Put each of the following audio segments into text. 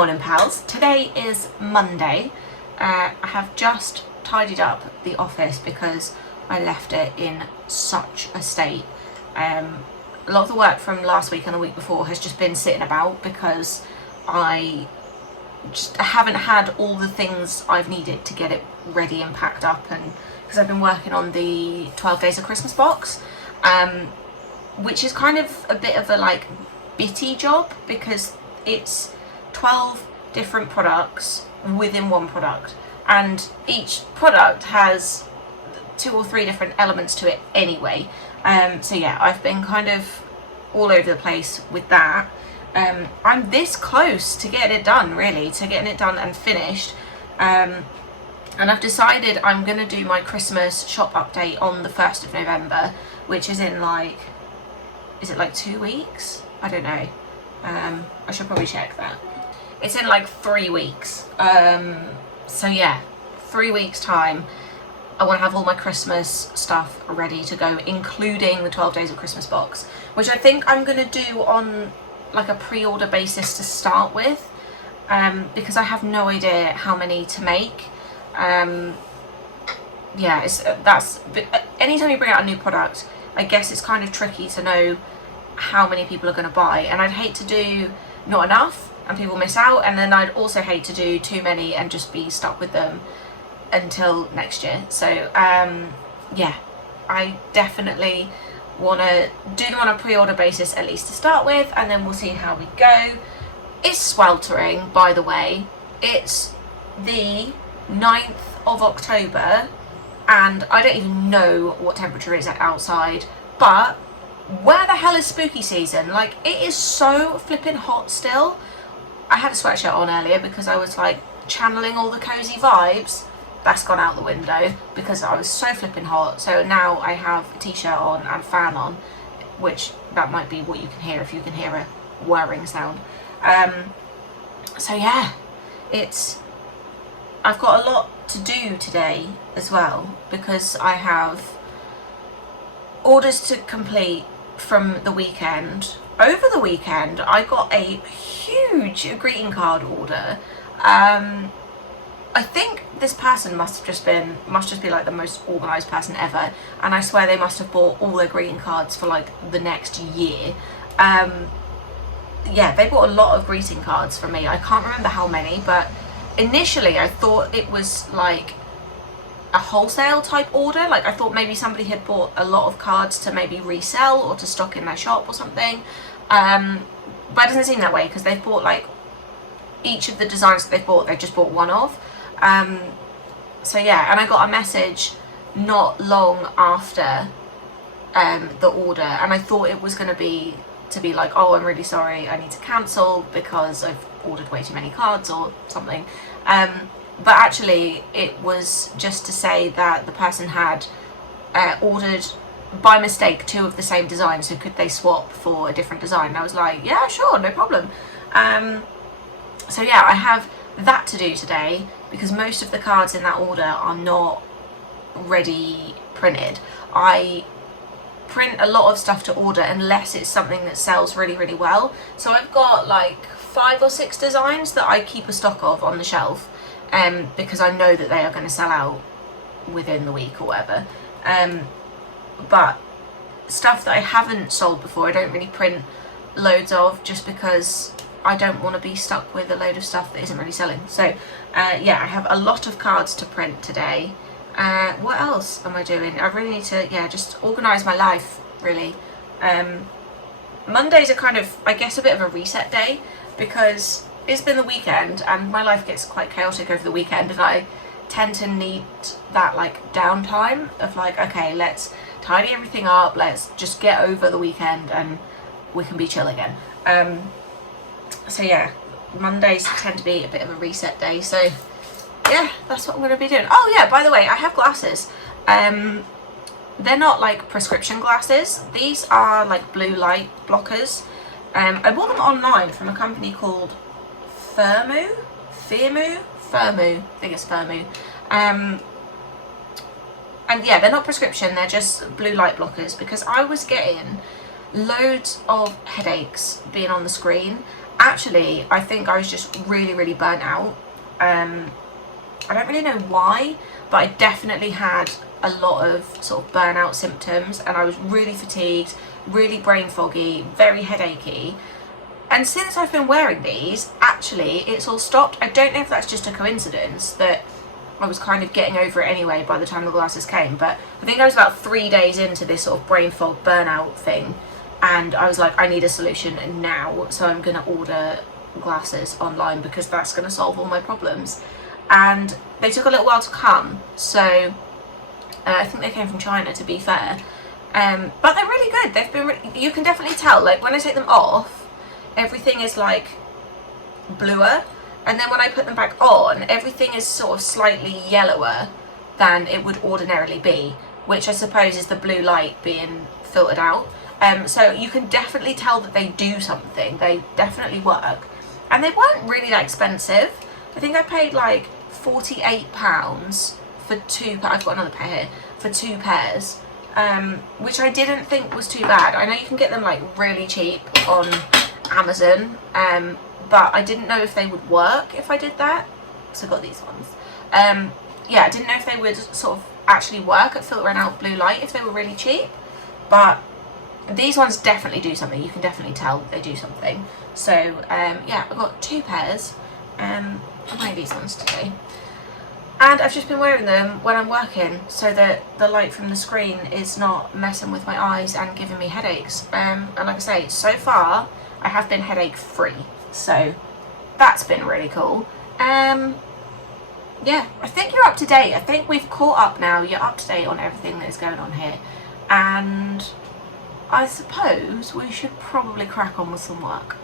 morning, pals. Today is Monday. I have just tidied up the office because I left it in such a state. A lot of the work from last week and the week before has just been sitting about because I just haven't had all the things I've needed to get it ready and packed up, and because I've been working on the 12 Days of Christmas box, which is kind of a bit of a bitty job because it's 12 different products within one product, and each product has 2 or 3 different elements to it anyway. So yeah, I've been kind of all over the place with that. I'm this close to getting it done, really, to getting it done and finished. And I've decided I'm going to do my Christmas shop update on the 1st of November, which is in is it 2 weeks? I don't know. I should probably check that. It's in 3 weeks. So yeah, 3 weeks time. I want to have all my Christmas stuff ready to go, including the 12 Days of Christmas box, which I think I'm going to do on a pre-order basis to start with, because I have no idea how many to make. Yeah, anytime you bring out a new product, I guess it's kind of tricky to know how many people are going to buy, and I'd hate to do not enough and people miss out, and then I'd also hate to do too many and just be stuck with them until next year. So yeah, I definitely want to do them on a pre-order basis at least to start with, and then we'll see how we go. It's sweltering, by the way. It's the 9th of October and I don't even know what temperature it is outside, but where the hell is spooky season? It is so flipping hot still. I had a sweatshirt on earlier because I was channeling all the cozy vibes. That's gone out the window because I was so flipping hot. So now I have a t-shirt on and fan on, which that might be what you can hear if you can hear a whirring sound. So yeah, I've got a lot to do today as well because I have orders to complete from the weekend. Over the weekend, I got a huge greeting card order. I think this person must just be the most organised person ever, and I swear they must have bought all their greeting cards for the next year. Yeah, they bought a lot of greeting cards from me. I can't remember how many, but initially I thought it was a wholesale type order. I thought maybe somebody had bought a lot of cards to maybe resell or to stock in their shop or something. But it doesn't seem that way because they've bought each of the designs that they've bought, they've just bought one of. So yeah, and I got a message not long after the order, and I thought it was going to be oh, I'm really sorry, I need to cancel because I've ordered way too many cards or something. But actually it was just to say that the person had ordered by mistake 2 of the same design, so could they swap for a different design? And I was like, yeah, sure, no problem. So yeah, I have that to do today because most of the cards in that order are not ready printed. I print a lot of stuff to order unless it's something that sells really, really well. So I've got 5 or 6 designs that I keep a stock of on the shelf, because I know that they are going to sell out within the week or whatever. But stuff that I haven't sold before, I don't really print loads of, just because I don't want to be stuck with a load of stuff that isn't really selling. So yeah, I have a lot of cards to print today. What else am I doing? I really need to, just organise my life, really. Mondays are kind of, I guess, a bit of a reset day because it's been the weekend and my life gets quite chaotic over the weekend, and I tend to need that downtime of okay, let's tidy everything up, let's just get over the weekend and we can be chill again. So yeah, Mondays tend to be a bit of a reset day, so yeah, that's what I'm going to be doing. Oh yeah, by the way, I have glasses. They're not prescription glasses. These are blue light blockers. I bought them online from a company called Firmu, I think it's Firmu. And yeah, they're not prescription, they're just blue light blockers because I was getting loads of headaches being on the screen, actually, I think I was just really burnt out. I don't really know why, but I definitely had a lot of sort of burnout symptoms, and I was really fatigued, really brain foggy, very headachy. And since I've been wearing these, actually, it's all stopped. I don't know if that's just a coincidence that I was kind of getting over it anyway by the time the glasses came, but I think I was about 3 days into this sort of brain fog burnout thing, and I was like, I need a solution now, so I'm going to order glasses online because that's going to solve all my problems. And they took a little while to come, so I think they came from China, to be fair, but they're really good. They've been you can definitely tell, like when I take them off, everything is like bluer, and then when I put them back on, everything is sort of slightly yellower than it would ordinarily be, which I suppose is the blue light being filtered out. So you can definitely tell that they do something. They definitely work, and they weren't really that expensive. I think I paid like £48 for I've got another pair here, for 2 pairs, which I didn't think was too bad. I know you can get them like really cheap on Amazon, but I didn't know if they would work if I did that, so I got these ones. Yeah, I didn't know if they would sort of actually work at filtering out blue light if they were really cheap, but these ones definitely do something. You can definitely tell they do something. So yeah, I've got 2 pairs. I'm wearing these ones today, and I've just been wearing them when I'm working so that the light from the screen is not messing with my eyes and giving me headaches. And like I say, so far I have been headache free, so that's been really cool. Yeah, I think you're up to date. I think we've caught up now. You're up to date on everything that is going on here, and I suppose we should probably crack on with some work.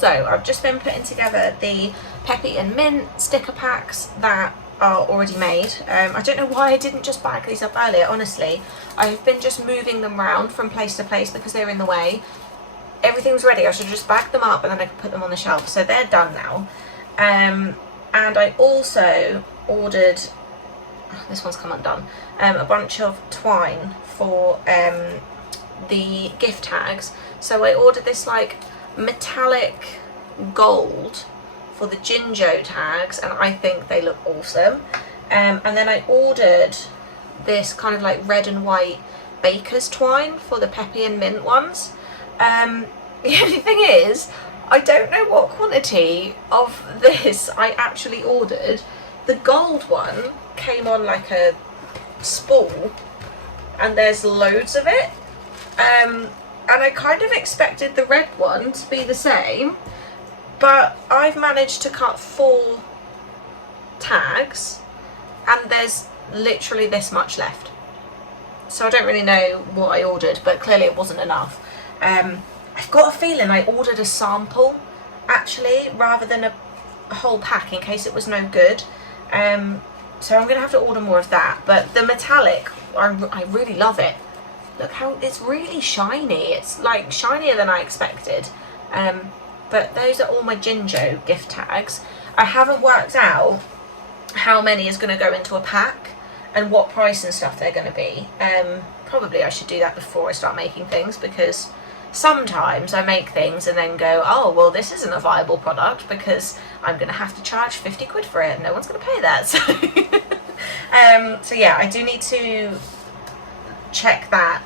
So I've just been putting together the Peppy and Mint sticker packs that are already made. I don't know why I didn't just bag these up earlier, honestly. I've been just moving them around from place to place because they're in the way. Everything's ready. I should just bag them up and then I can put them on the shelf. So they're done now. And I also ordered, this one's come undone, a bunch of twine for the gift tags. So I ordered this like metallic gold for the Jinjo tags, and I think they look awesome. And then I ordered this kind of like red and white baker's twine for the peppy and mint ones. The only thing is, I don't know what quantity of this I actually ordered. The gold one came on like a spool, and there's loads of it. And I kind of expected the red one to be the same, but I've managed to cut 4 tags, and there's literally this much left. So I don't really know what I ordered, but clearly it wasn't enough. I've got a feeling I ordered a sample, actually, rather than a whole pack in case it was no good. So I'm going to have to order more of that. But the metallic, I really love it. Look how it's really shiny. It's like shinier than I expected. But those are all my Jinjo gift tags. I haven't worked out how many is going to go into a pack and what price and stuff they're going to be. Probably I should do that before I start making things, because sometimes I make things and then go, oh, well, this isn't a viable product because I'm going to have to charge 50 quid for it and no one's going to pay that. So yeah, I do need to check that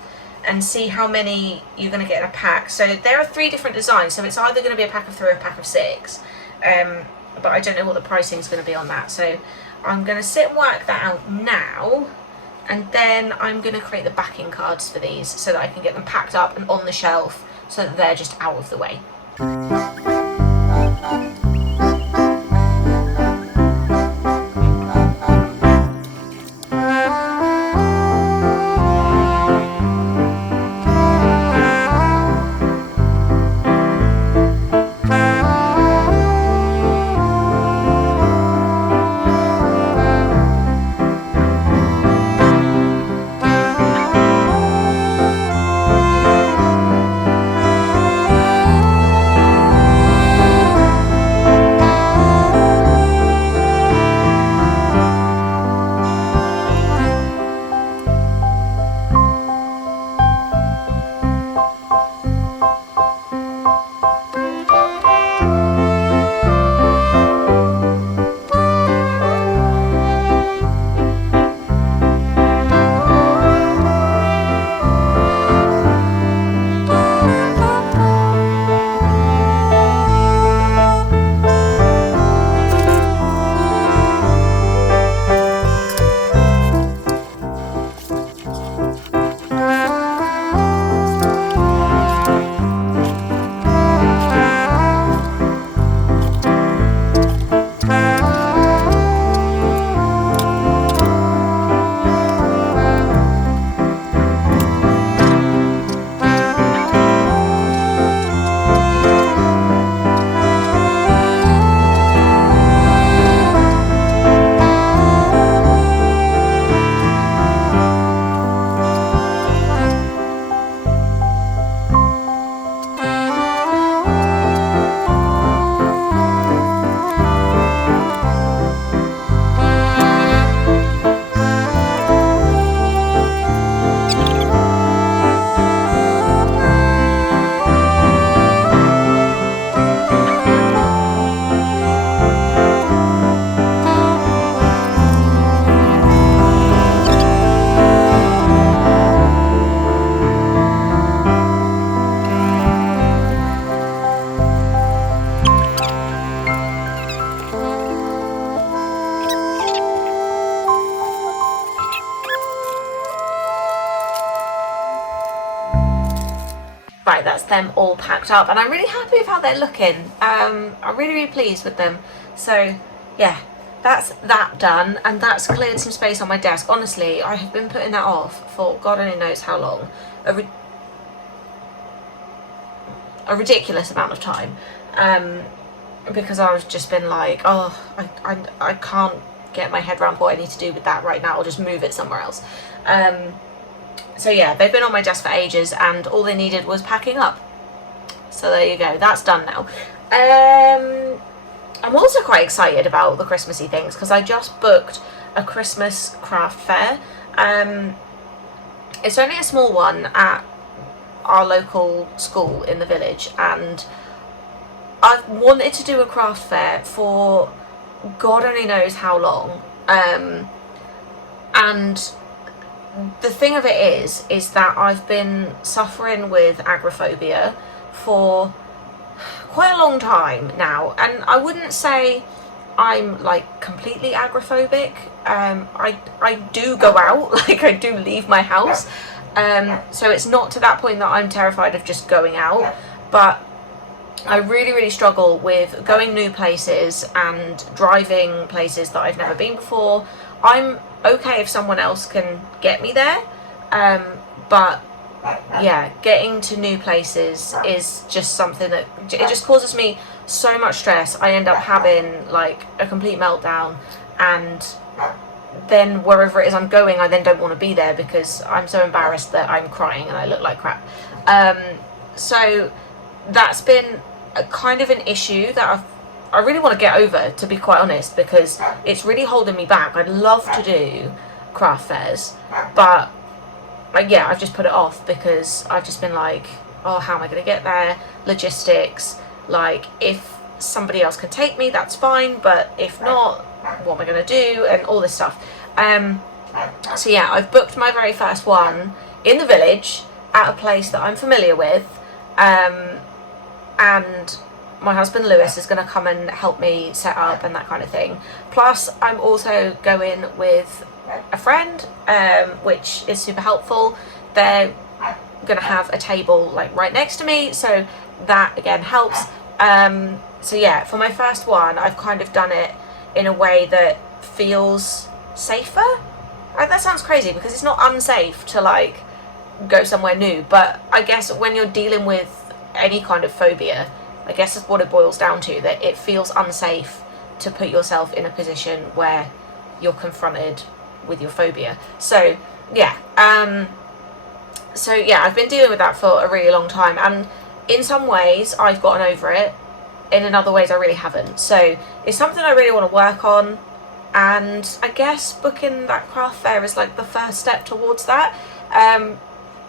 and see how many you're going to get in a pack. So there are 3 different designs, so it's either going to be a pack of 3 or a pack of 6. But I don't know what the pricing is going to be on that. So I'm going to sit and work that out now. And then I'm going to create the backing cards for these so that I can get them packed up and on the shelf so that they're just out of the way. Right, that's them all packed up, and I'm really happy with how they're looking. I'm really pleased with them. So yeah, that's that done, and that's cleared some space on my desk. Honestly, I have been putting that off for God only knows how long. A ridiculous amount of time. Because I've just been like, oh, I can't get my head around what I need to do with that right now. I'll just move it somewhere else. So yeah, they've been on my desk for ages, and all they needed was packing up. So there you go, that's done now. I'm also quite excited about the Christmassy things because I just booked a Christmas craft fair. It's only a small one at our local school in the village, and I've wanted to do a craft fair for God only knows how long, and the thing of it is that I've been suffering with agoraphobia for quite a long time now, and I wouldn't say I'm like completely agoraphobic. I do go out, like I do leave my house, so it's not to that point that I'm terrified of just going out, but I really struggle with going new places and driving places that I've never been before. I'm okay if someone else can get me there, but yeah, getting to new places is just something that it just causes me so much stress. I end up having like a complete meltdown, and then wherever it is I'm going, I then don't want to be there because I'm so embarrassed that I'm crying and I look like crap. So that's been a kind of an issue that I really want to get over, to be quite honest, because it's really holding me back. I'd love to do craft fairs, but yeah, I've just put it off because I've just been like, oh, how am I going to get there? Logistics, like if somebody else can take me, that's fine, but if not, what am I going to do? And all this stuff. So yeah, I've booked my very first one in the village at a place that I'm familiar with, and my husband Lewis is going to come and help me set up and that kind of thing. Plus I'm also going with a friend, which is super helpful. They're going to have a table like right next to me, so that again helps. So yeah, for my first one I've kind of done it in a way that feels safer. That sounds crazy because it's not unsafe to like go somewhere new, but I guess when you're dealing with any kind of phobia, I guess that's what it boils down to, that it feels unsafe to put yourself in a position where you're confronted with your phobia. So yeah, I've been dealing with that for a really long time, and in some ways I've gotten over it, in other ways I really haven't. So it's something I really want to work on, and I guess booking that craft fair is like the first step towards that.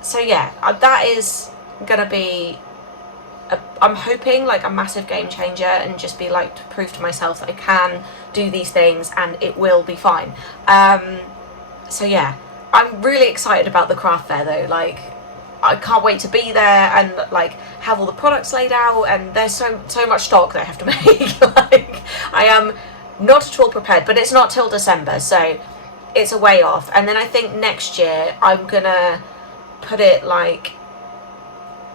So yeah, that is gonna be I'm hoping like a massive game changer, and just be like to prove to myself that I can do these things and it will be fine. So yeah, I'm really excited about the craft fair though. Like I can't wait to be there and like have all the products laid out, and there's so much stock that I have to make. Like I am not at all prepared, but it's not till December, so it's a way off. And then I think next year I'm gonna put it like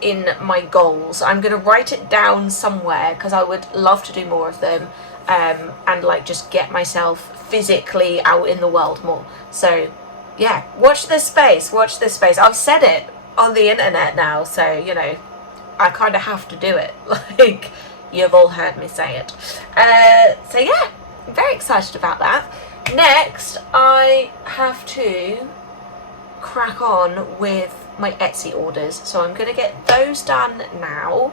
in my goals. I'm gonna write it down somewhere because I would love to do more of them, and like just get myself physically out in the world more. So yeah, watch this space. I've said it on the internet now, so you know I kind of have to do it. Like you've all heard me say it. So yeah, I'm very excited about that. Next I have to crack on with my Etsy orders, so I'm gonna get those done now,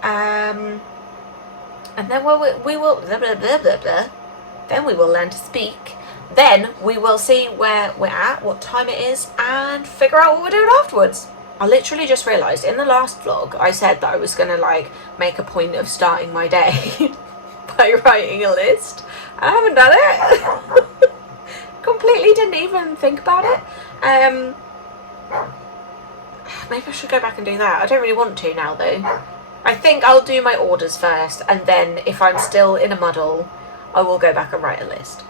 and then we will blah, blah, blah, blah, blah. Then we will learn to speak. Then we will see where we're at, what time it is, and figure out what we're doing afterwards. I literally just realised in the last vlog I said that I was gonna like make a point of starting my day by writing a list. I haven't done it. Completely didn't even think about it. Maybe I should go back and do that. I don't really want to now though. I think I'll do my orders first, and then if I'm still in a muddle I will go back and write a list.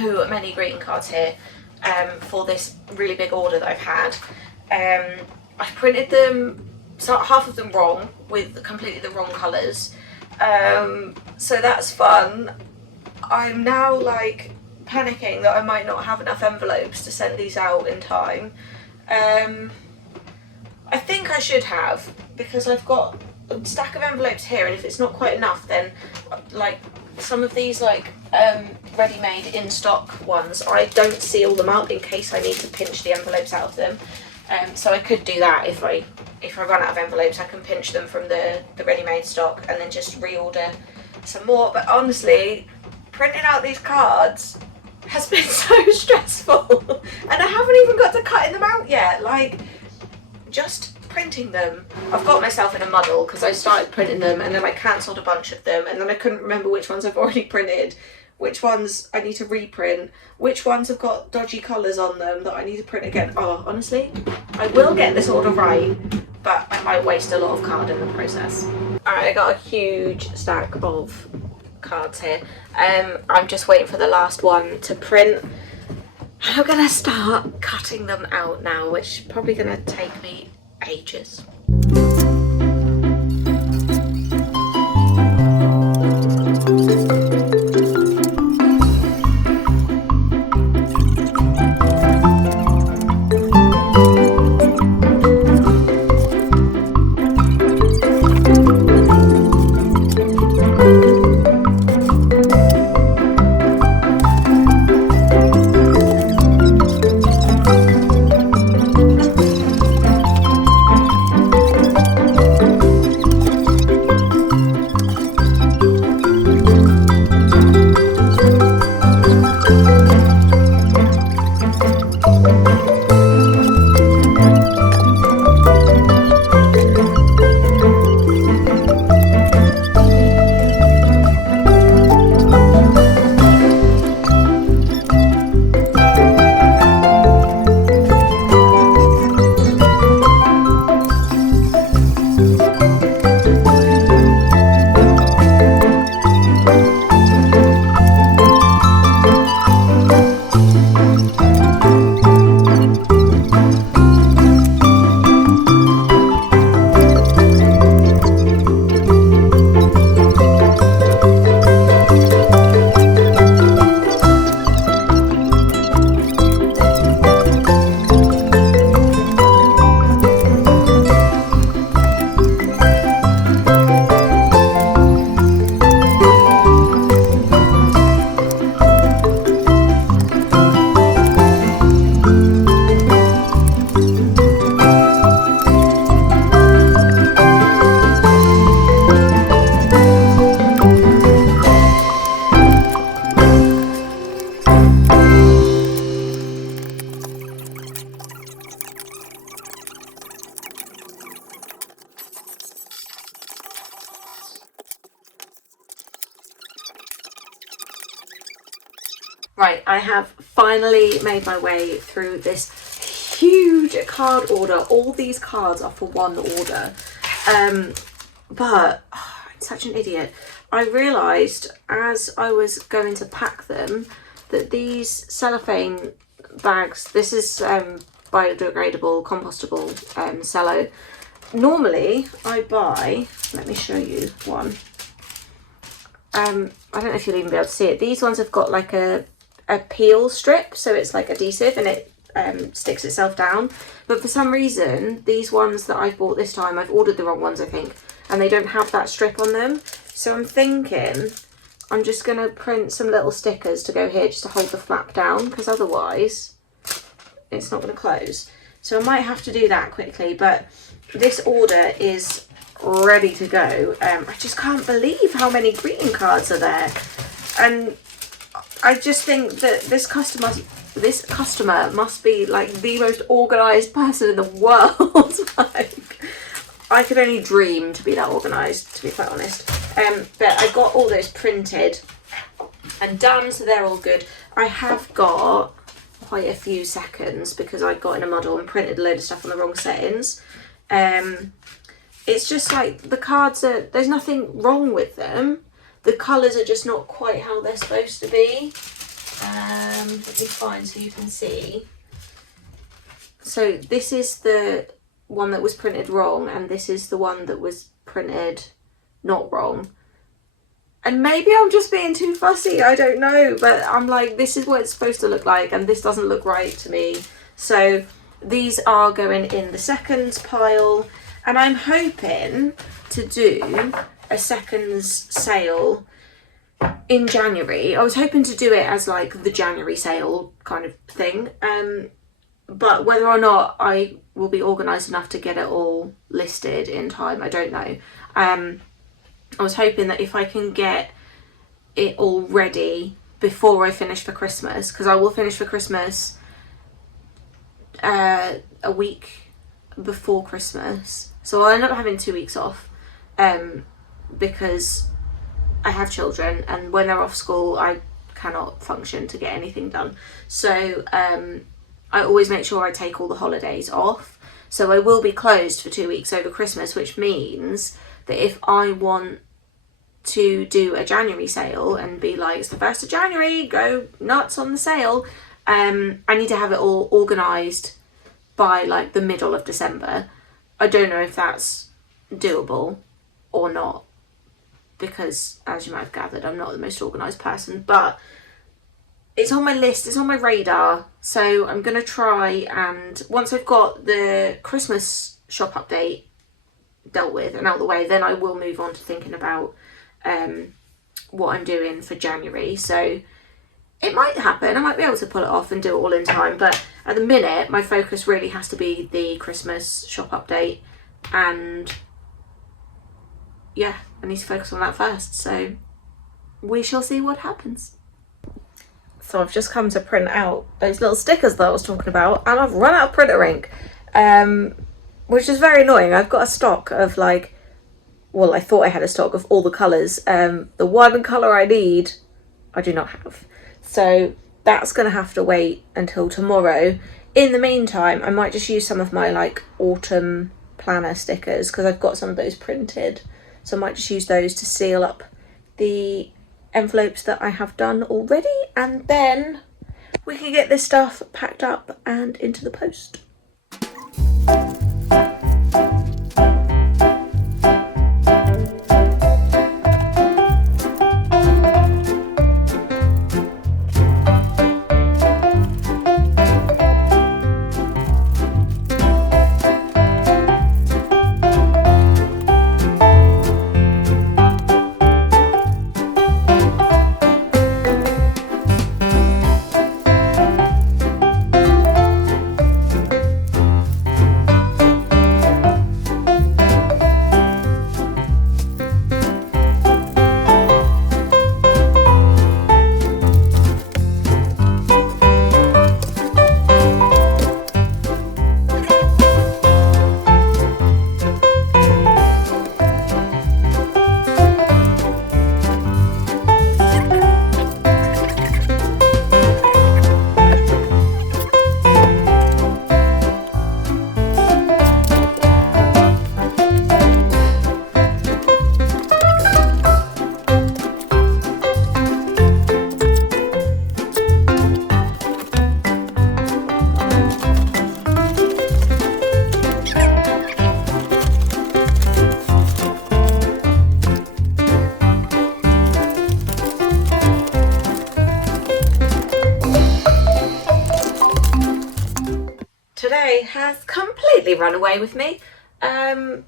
so many greeting cards here for this really big order that I've had. I printed them, so half of them wrong, with completely the wrong colours. So that's fun. I'm now like panicking that I might not have enough envelopes to send these out in time. I think I should have, because I've got a stack of envelopes here, and if it's not quite enough, then like some of these like ready-made in stock ones, I don't seal them up in case I need to pinch the envelopes out of them. So I could do that if I run out of envelopes. I can pinch them from the ready-made stock and then just reorder some more. But honestly, printing out these cards has been so stressful, and I haven't even got to cutting them out yet. Like, just printing them, I've got myself in a muddle because I started printing them and then I cancelled a bunch of them, and then I couldn't remember which ones I've already printed, which ones I need to reprint, which ones have got dodgy colours on them that I need to print again. Oh, honestly, I will get this order right, but I might waste a lot of card in the process. Alright, I got a huge stack of cards here. I'm just waiting for the last one to print. I'm gonna start cutting them out now, which is probably gonna take me ages. Right, I have finally made my way through this huge card order. All these cards are for one order. But I'm such an idiot. I realised as I was going to pack them that these cellophane bags, this is biodegradable, compostable cello. Normally I buy, let me show you one. I don't know if you'll even be able to see it. These ones have got like a peel strip, so it's like adhesive and it sticks itself down. But for some reason, these ones that I've bought this time, I've ordered the wrong ones, I think, and they don't have that strip on them. So I'm thinking I'm just going to print some little stickers to go here just to hold the flap down, because otherwise it's not going to close. So I might have to do that quickly, but this order is ready to go. I just can't believe how many greeting cards are there, and I just think that this customer must be like the most organised person in the world. Like, I could only dream to be that organised, to be quite honest. But I got all those printed and done, so they're all good. I have got quite a few seconds because I got in a muddle and printed a load of stuff on the wrong settings. It's just like the cards are, there's nothing wrong with them. The colours are just not quite how they're supposed to be. Let me find so you can see. So this is the one that was printed wrong, and this is the one that was printed not wrong. And maybe I'm just being too fussy, I don't know, but I'm like, this is what it's supposed to look like, and this doesn't look right to me. So these are going in the seconds pile, and I'm hoping to do a seconds sale in January. I was hoping to do it as like the January sale kind of thing, but whether or not I will be organised enough to get it all listed in time, I don't know. I was hoping that if I can get it all ready before I finish for Christmas, because I will finish for Christmas a week before Christmas, so I'll end up having 2 weeks off, because I have children, and when they're off school I cannot function to get anything done. So I always make sure I take all the holidays off, so I will be closed for 2 weeks over Christmas, which means that if I want to do a January sale and be like, it's the 1st of January, go nuts on the sale, I need to have it all organised by like the middle of December. I don't know if that's doable or not, because as you might have gathered, I'm not the most organised person, but it's on my list, it's on my radar, so I'm going to try, and once I've got the Christmas shop update dealt with and out of the way, then I will move on to thinking about what I'm doing for January. So it might happen, I might be able to pull it off and do it all in time, but at the minute my focus really has to be the Christmas shop update, and yeah, I need to focus on that first, so we shall see what happens. So I've just come to print out those little stickers that I was talking about, and I've run out of printer ink, which is very annoying. I've got a stock of like, well, I thought I had a stock of all the colours. The one colour I need, I do not have. So that's going to have to wait until tomorrow. In the meantime, I might just use some of my like autumn planner stickers, because I've got some of those printed. So I might just use those to seal up the envelopes that I have done already, and then we can get this stuff packed up and into the post. Has completely run away with me, and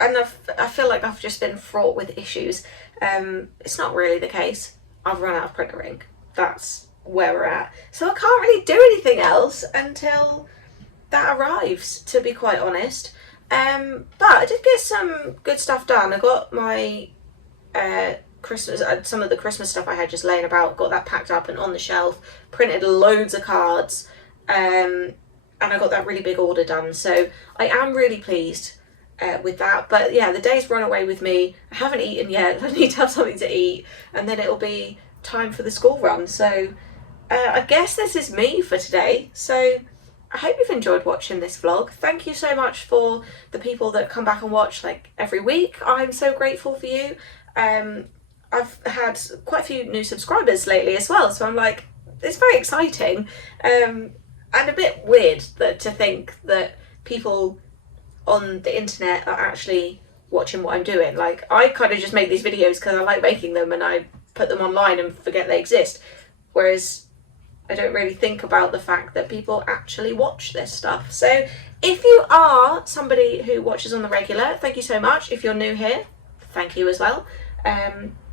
I feel like I've just been fraught with issues. It's not really the case. I've run out of printer ink. That's where we're at. So I can't really do anything else until that arrives, to be quite honest. But I did get some good stuff done. I got my Christmas, some of the Christmas stuff I had just laying about, got that packed up and on the shelf, printed loads of cards, and I got that really big order done, so I am really pleased with that. But yeah, the day's run away with me. I haven't eaten yet. I need to have something to eat, and then it'll be time for the school run. So I guess this is me for today. So I hope you've enjoyed watching this vlog. Thank you so much for the people that come back and watch like every week. I'm so grateful for you. I I've had quite a few new subscribers lately as well, so I'm like, it's very exciting, and a bit weird to think that people on the internet are actually watching what I'm doing. Like, I kind of just make these videos because I like making them and I put them online and forget they exist, whereas I don't really think about the fact that people actually watch this stuff. So if you are somebody who watches on the regular, thank you so much. If you're new here, thank you as well,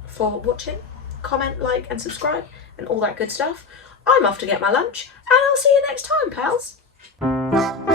for watching. Comment, like and subscribe and all that good stuff. I'm off to get my lunch and I'll see you next time, pals.